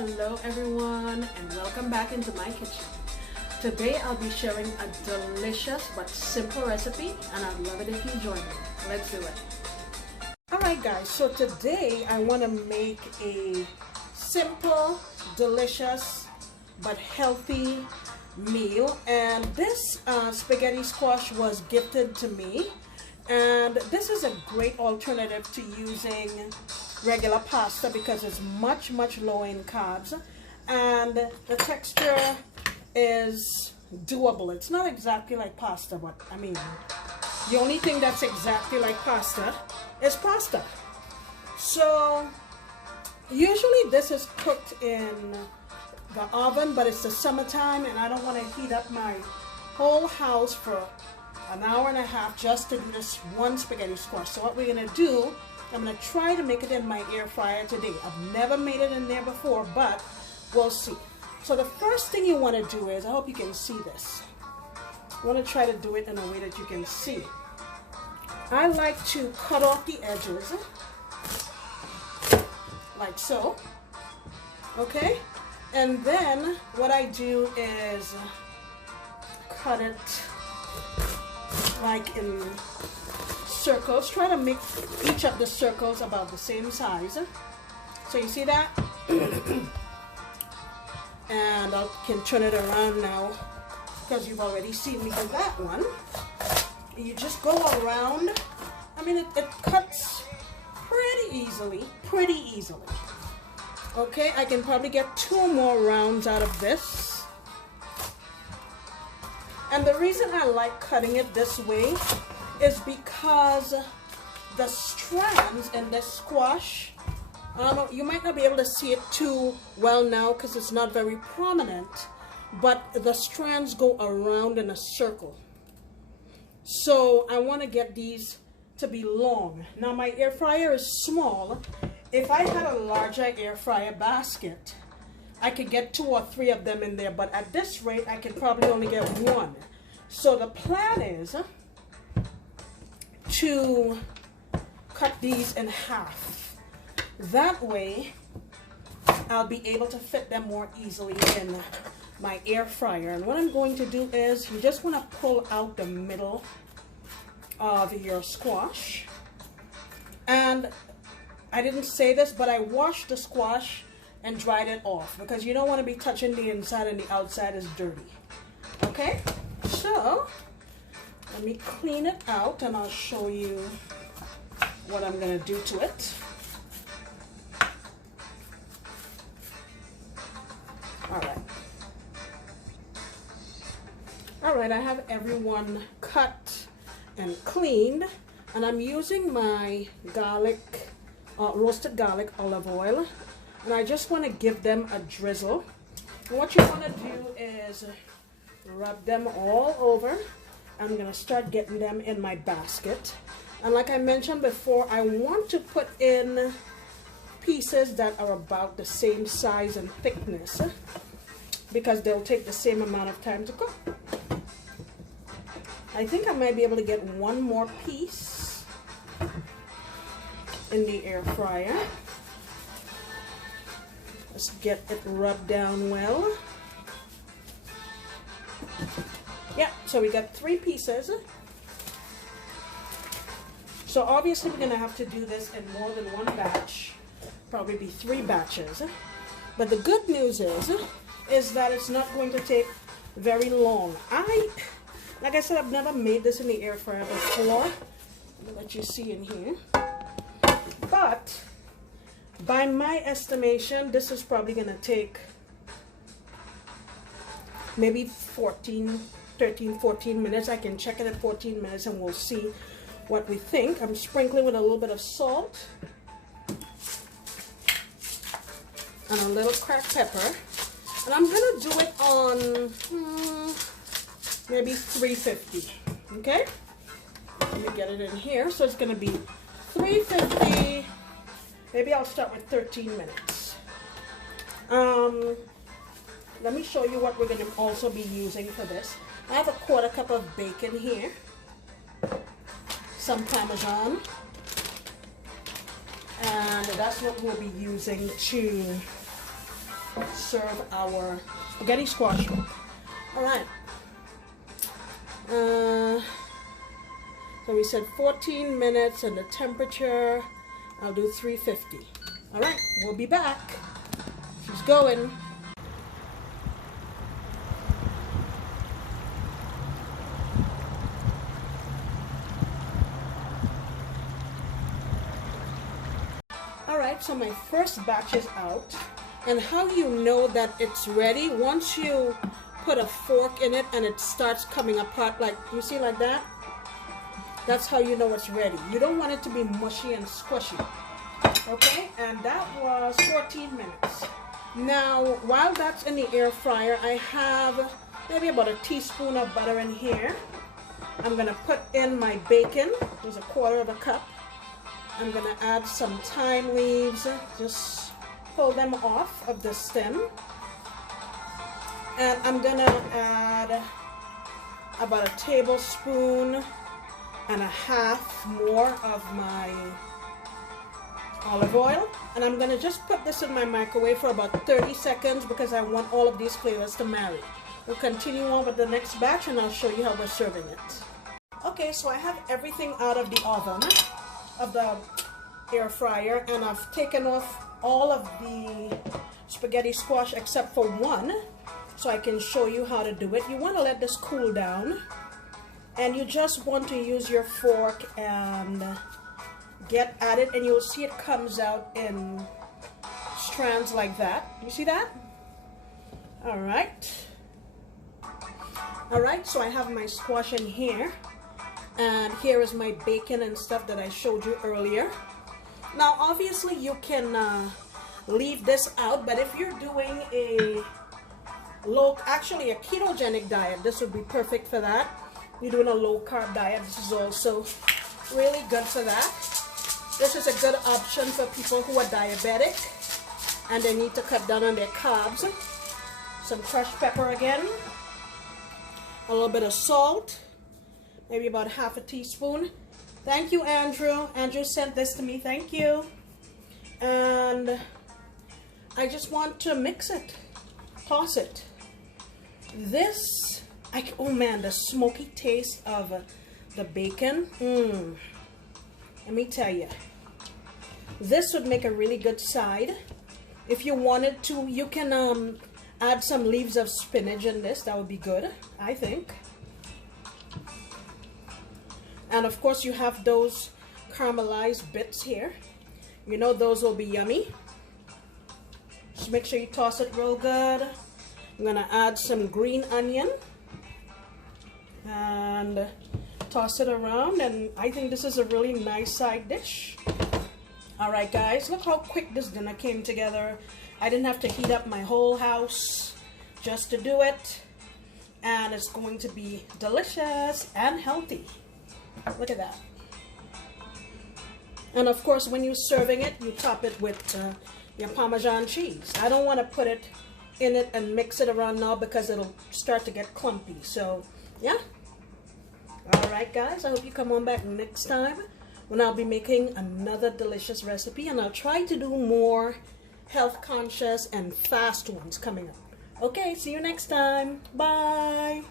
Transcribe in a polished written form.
Hello everyone and welcome back into my kitchen. Today I'll be sharing a delicious but simple recipe and I'd love it if you join me. Let's do it. Alright guys, so today I want to make a simple, delicious but healthy meal, and this spaghetti squash was gifted to me, and this is a great alternative to using regular pasta because it's much lower in carbs and the texture is doable. It's not exactly like pasta, but I mean the only thing that's exactly like pasta is pasta. So usually this is cooked in the oven, but it's the summertime and I don't want to heat up my whole house for an hour and a half just to do this one spaghetti squash. So what we're going to do, I'm going to try to make it in my air fryer today. I've never made it in there before, but we'll see. So the first thing you want to do is, I hope you can see this. I want to try to do it in a way that you can see. I like to cut off the edges, like so. Okay? And then what I do is cut it like in circles. Try to make each of the circles about the same size. So you see that? And I can turn it around now because you've already seen me do that one. You just go around. I mean, it cuts pretty easily. Okay, I can probably get 2 more rounds out of this. And the reason I like cutting it this way is because the strands in this squash, I don't know, you might not be able to see it too well now because it's not very prominent, but the strands go around in a circle. So I want to get these to be long. Now my air fryer is small. If I had a larger air fryer basket, I could get 2 or 3 of them in there, but at this rate I can probably only get 1. So the plan is to cut these in half. That way I'll be able to fit them more easily in my air fryer. And what I'm going to do is, you just want to pull out the middle of your squash. And I didn't say this, but I washed the squash and dried it off because you don't want to be touching the inside and the outside is dirty. Okay, so let me clean it out and I'll show you what I'm going to do to it. Alright, I have everyone cut and cleaned, and I'm using my garlic, roasted garlic olive oil, and I just want to give them a drizzle. And what you want to do is rub them all over. I'm going to start getting them in my basket. And like I mentioned before, I want to put in pieces that are about the same size and thickness because they'll take the same amount of time to cook. I think I might be able to get 1 more piece in the air fryer. Let's get it rubbed down well. Yeah, so we got 3 pieces. So obviously we're going to have to do this in more than 1 batch. Probably be 3 batches. But the good news is that it's not going to take very long. Like I said, I've never made this in the air fryer before. Let me let you see in here. But by my estimation, this is probably going to take maybe 13, 14 minutes. I can check it at 14 minutes and we'll see what we think. I'm sprinkling with a little bit of salt and a little cracked pepper. And I'm going to do it on maybe 350. Okay? Let me get it in here. So it's going to be 350. Maybe I'll start with 13 minutes. Let me show you what we're going to also be using for this. I have a 1/4 cup of bacon here. Some Parmesan. And that's what we'll be using to serve our spaghetti squash with. All right. So we said 14 minutes and the temperature, I'll do 350. All right, we'll be back. She's going. All right, so my first batch is out. And how you know that it's ready, once you put a fork in it and it starts coming apart, like you see like that, that's how you know it's ready. You don't want it to be mushy and squishy. Okay, and that was 14 minutes. Now, while that's in the air fryer, I have maybe about a teaspoon of butter in here. I'm gonna put in my bacon. There's a quarter of a cup. I'm gonna add some thyme leaves, just pull them off of the stem. And I'm gonna add about a tablespoon and a half more of my olive oil. And I'm gonna just put this in my microwave for about 30 seconds because I want all of these flavors to marry. We'll continue on with the next batch and I'll show you how we're serving it. Okay, so I have everything out of the oven, of the air fryer, and I've taken off all of the spaghetti squash except for one, so I can show you how to do it. You want to let this cool down, and you just want to use your fork and get at it, and you'll see it comes out in strands like that. You see that? All right, so I have my squash in here, and here is my bacon and stuff that I showed you earlier. Now obviously you can leave this out, but if you're doing a actually a ketogenic diet, this would be perfect for that. You're doing a low carb diet, this is also really good for that. This is a good option for people who are diabetic and they need to cut down on their carbs. Some crushed pepper again, a little bit of salt, maybe about half a teaspoon. Thank you, Andrew. Andrew sent this to me. Thank you. And I just want to mix it, toss it. This, oh man, the smoky taste of the bacon. Let me tell you, this would make a really good side. If you wanted to, you can add some leaves of spinach in this. That would be good, I think. And of course you have those caramelized bits here. You know those will be yummy. Just make sure you toss it real good. I'm gonna add some green onion and toss it around, and I think this is a really nice side dish. All right guys, look how quick this dinner came together. I didn't have to heat up my whole house just to do it, and it's going to be delicious and healthy. Look at that. And of course, when you're serving it, you top it with your Parmesan cheese. I don't want to put it in it and mix it around now because it'll start to get clumpy. So, yeah. Alright guys, I hope you come on back next time when I'll be making another delicious recipe, and I'll try to do more health conscious and fast ones coming up. Okay, see you next time. Bye.